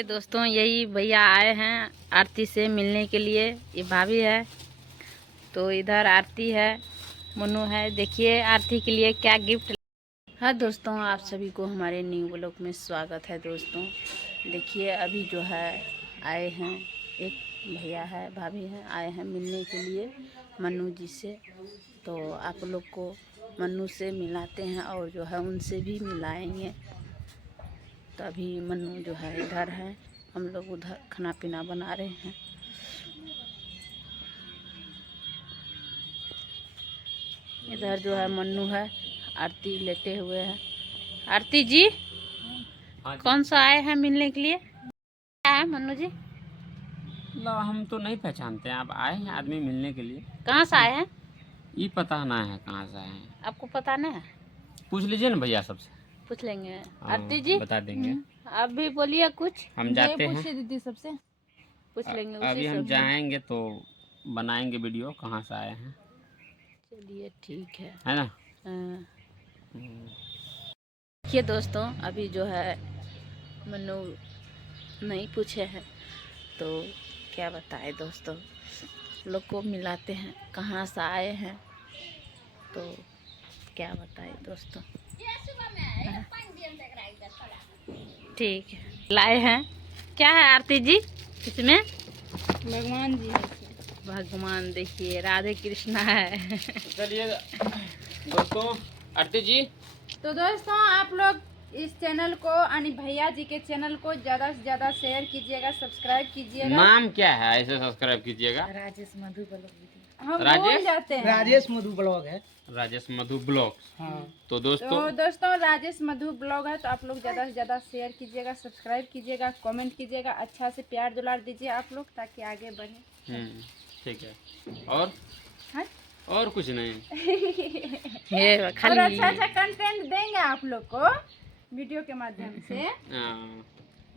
दोस्तों यही भैया आए हैं आरती से मिलने के लिए। ये भाभी है, तो इधर आरती है, मनु है। देखिए आरती के लिए क्या गिफ्ट है। दोस्तों आप सभी को हमारे न्यू ब्लॉग में स्वागत है। दोस्तों देखिए अभी जो है आए हैं, एक भैया है भाभी हैं, आए हैं मिलने के लिए मनु जी से। तो आप लोग को मनु से मिलाते हैं और जो है उनसे भी मिलाएंगे। तो अभी मनु जो है इधर है, हम लोग उधर खाना पीना बना रहे हैं। इधर जो है मनु है, आरती लेटे हुए हैं। आरती जी कौन सा आए हैं मिलने के लिए? क्या है मनु जी? ला हम तो नहीं पहचानते हैं, आप आए हैं आदमी मिलने के लिए। कहाँ से आए हैं? ये पता ना है कहाँ से आए हैं, आपको पता नहीं है? पूछ लीजिए ना भैया सबसे, पूछ लेंगे। हाँ, आरती जी बता देंगे। आप भी बोलिए कुछ। हम जाते हैं, दीदी सबसे पूछ लेंगे। अभी हम जाएंगे तो बनाएंगे वीडियो कहाँ से आए हैं। चलिए ठीक है है ना। हाँ। देखिए दोस्तों अभी जो है मनु नहीं पूछे हैं तो क्या बताए दोस्तों, लोग को मिलाते हैं कहाँ से आए हैं तो क्या बताए दोस्तों। हाँ। ठीक है लाए हैं। क्या है आरती जी इसमें? भगवान जी है। भगवान देखिए राधे कृष्णा है। चलिए दोस्तों, आरती जी तो दोस्तों आप लोग इस चैनल को यानी भैया जी के चैनल को ज़्यादा से ज़्यादा शेयर कीजिएगा, सब्सक्राइब कीजिएगा। नाम क्या है, ऐसे सब्सक्राइब कीजिएगा। राजेश मधु ब्लॉग। हम राजेश? भूल जाते हैं। राजेश मधु ब्लॉग है। राजेश मधु ब्लॉग। हाँ। तो तो दोस्तों दोस्तों राजेश मधु ब्लॉग है, तो आप लोग ज़्यादा से ज़्यादा शेयर कीजिएगा, सब्सक्राइब कीजिएगा, कमेंट कीजिएगा, अच्छा से प्यार दुलार दीजिए आप लोग ताकि आगे बढ़े। ठीक है। और हाँ? और कुछ नहीं। ये और खाली अच्छा अच्छा कंटेंट देंगे आप लोग को वीडियो के माध्यम से, हाँ,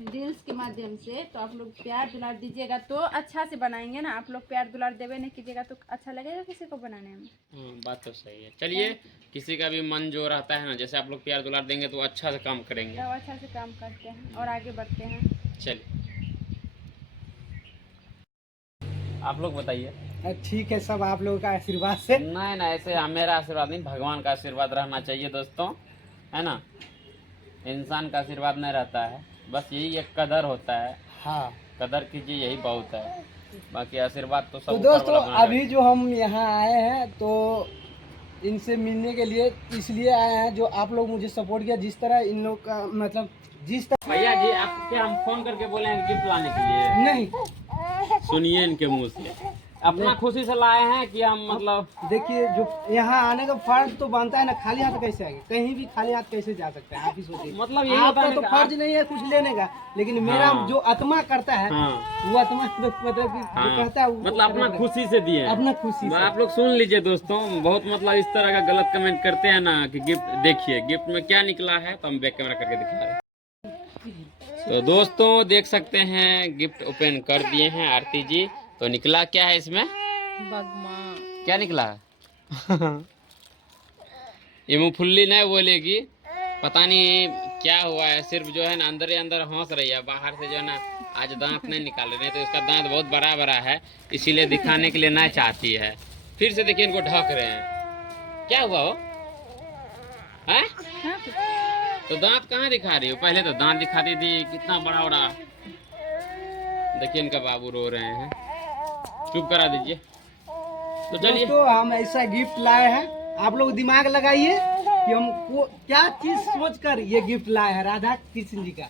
रील्स के माध्यम से। तो आप लोग प्यार दुलार दीजिएगा तो अच्छा से बनाएंगे ना। आप लोग प्यार दुलार देवे नहीं कीजिएगा तो अच्छा लगेगा किसी को बनाने में। बात तो सही है। चलिए किसी का भी मन जो रहता है ना, जैसे आप लोग प्यार दुलार देंगे तो अच्छा से काम करेंगे। तो अच्छा से काम करते हैं और आगे बढ़ते हैं। चलिए आप लोग बताइए। ठीक है, सब आप लोगों का आशीर्वाद से। नहीं ना, ऐसे मेरा आशीर्वाद नहीं, भगवान का आशीर्वाद रहना चाहिए दोस्तों, है ना। इंसान का आशीर्वाद नहीं रहता है, बस यही एक कदर होता है। हाँ। कदर कीजिए, यही बहुत है। बाकी आशीर्वाद तो सब तो ऊपर दोस्तों वाला बना अभी जो हम यहाँ आए हैं तो इनसे मिलने के लिए इसलिए आए हैं, जो आप लोग मुझे सपोर्ट किया, जिस तरह इन लोग का मतलब जिस तरह। भैया जी आप क्या हम फोन करके बोले हैं गिफ्ट लाने के लिए? नहीं, सुनिए इनके मुंह से, अपना खुशी से लाए हैं कि हम मतलब। देखिए जो यहाँ आने का फर्ज तो बनता है ना, खाली हाथ कैसे आएंगे, कहीं भी खाली हाथ कैसे जा सकते हैं, आप ही सोचिए। मतलब यही आपका बताने तो का- फर्ज नहीं है कुछ लेने का, लेकिन मेरा हाँ। जो आत्मा करता है हाँ, वो आत्मा मतलब कि जो हाँ, कहता है वो मतलब अपना करेगा। खुशी से दिए हैं। अपना खुशी से। आप लोग सुन लीजिए दोस्तों, बहुत मतलब इस तरह का गलत कमेंट करते हैं ना कि गिफ्ट देखिए, गिफ्ट में क्या निकला है तो हम बैक कैमरा करके दिखा रहे हैं। तो दोस्तों देख सकते हैं गिफ्ट ओपन कर दिए हैं आरती जी। तो निकला क्या है इसमें? भगवान क्या निकला? ये मूंगफली नहीं बोलेगी, पता नहीं क्या हुआ है। सिर्फ जो है ना अंदर ही अंदर हंस रही है, बाहर से जो है ना आज दांत नहीं निकाल रहे, तो इसका दांत बहुत बड़ा बड़ा है, इसीलिए दिखाने के लिए नहीं चाहती है। फिर से देखिए इनको ढक रहे हैं, क्या हुआ हो है? तो दांत कहाँ दिखा रही हो? पहले तो दांत दिखाती थी कितना बड़ा बड़ा। देखिए इनका बाबू रो रहे हैं, चुप करा दीजिए। तो चलिए दोस्तों हम ऐसा गिफ्ट लाए हैं, आप लोग दिमाग लगाइए कि हम को क्या चीज सोचकर ये गिफ्ट लाए हैं राधा कृष्ण जी का।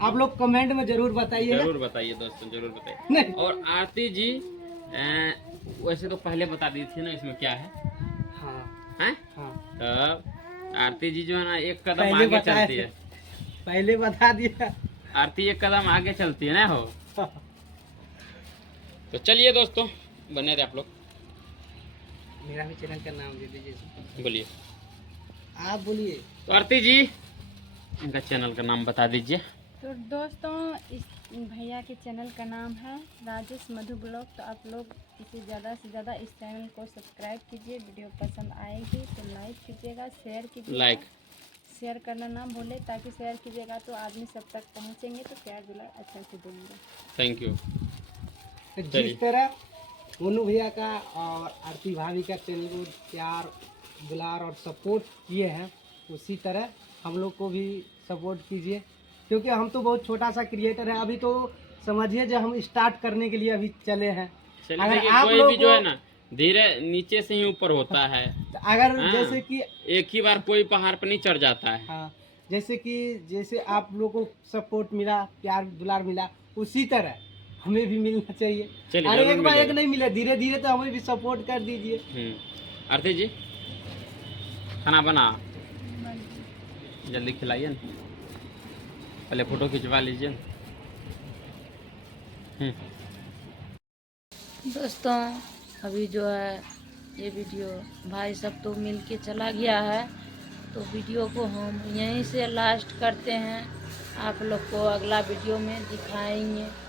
आप लोग कमेंट में जरूर बताइए। जरूर बताइए दोस्तों, जरूर बताइए। नहीं। और आरती जी वैसे तो पहले बता दी थी ना इसमें क्या है, हाँ हैं? हाँ, तो आरती जी जो है ना एक कदम पहले आगे बताया चलती है। पहले बता दिया। आरती एक कदम आगे चलती है ना हो। तो चलिए दोस्तों बने रहे आप लोग। मेरा भी चैनल का नाम दे दीजिए। बोलिए आप बोलिए। तो आरती जी इनका चैनल का नाम बता दीजिए। तो दोस्तों इस भैया के चैनल का नाम है राजेश मधु ब्लॉग। तो आप लोग इसे ज़्यादा से ज़्यादा इस चैनल को सब्सक्राइब कीजिए। वीडियो पसंद आएगी तो लाइक कीजिएगा, शेयर कीजिएगा। लाइक शेयर करना ना भूले, ताकि शेयर कीजिएगा तो आदमी सब तक पहुँचेंगे तो प्यार दुलार अच्छा से देंगे। Thank you. जिस तरह मोनू भैया का और आरती भाभी का चैनल को प्यार दुलार और सपोर्ट किए हैं, उसी तरह हम लोग को भी सपोर्ट कीजिए, क्योंकि हम तो बहुत छोटा सा क्रिएटर है अभी, तो समझिए जो हम स्टार्ट करने के लिए अभी चले हैं। चलिए अगर देखिए, आप कोई लोग भी जो को- है ना धीरे नीचे से ही ऊपर होता है। अगर हाँ। जैसे कि एक ही बार कोई पहाड़ पर नहीं चढ़ जाता है। हाँ, जैसे आप लोगों को सपोर्ट मिला, प्यार दुलार मिला, उसी तरह हमें भी मिलना चाहिए। चलिए, अरे जरूर एक बार एक मिलेगा। नहीं मिले, धीरे धीरे तो हमें भी सपोर्ट कर दीजिए। आरती जी खाना बना, जल्दी खिलाइए ना, पहले फोटो खिंचवा लीजिए ना। दोस्तों अभी जो है ये वीडियो भाई सब तो मिल के चला गया है, तो वीडियो को हम यहीं से लास्ट करते हैं। आप लोग को अगला वीडियो में दिखाएंगे।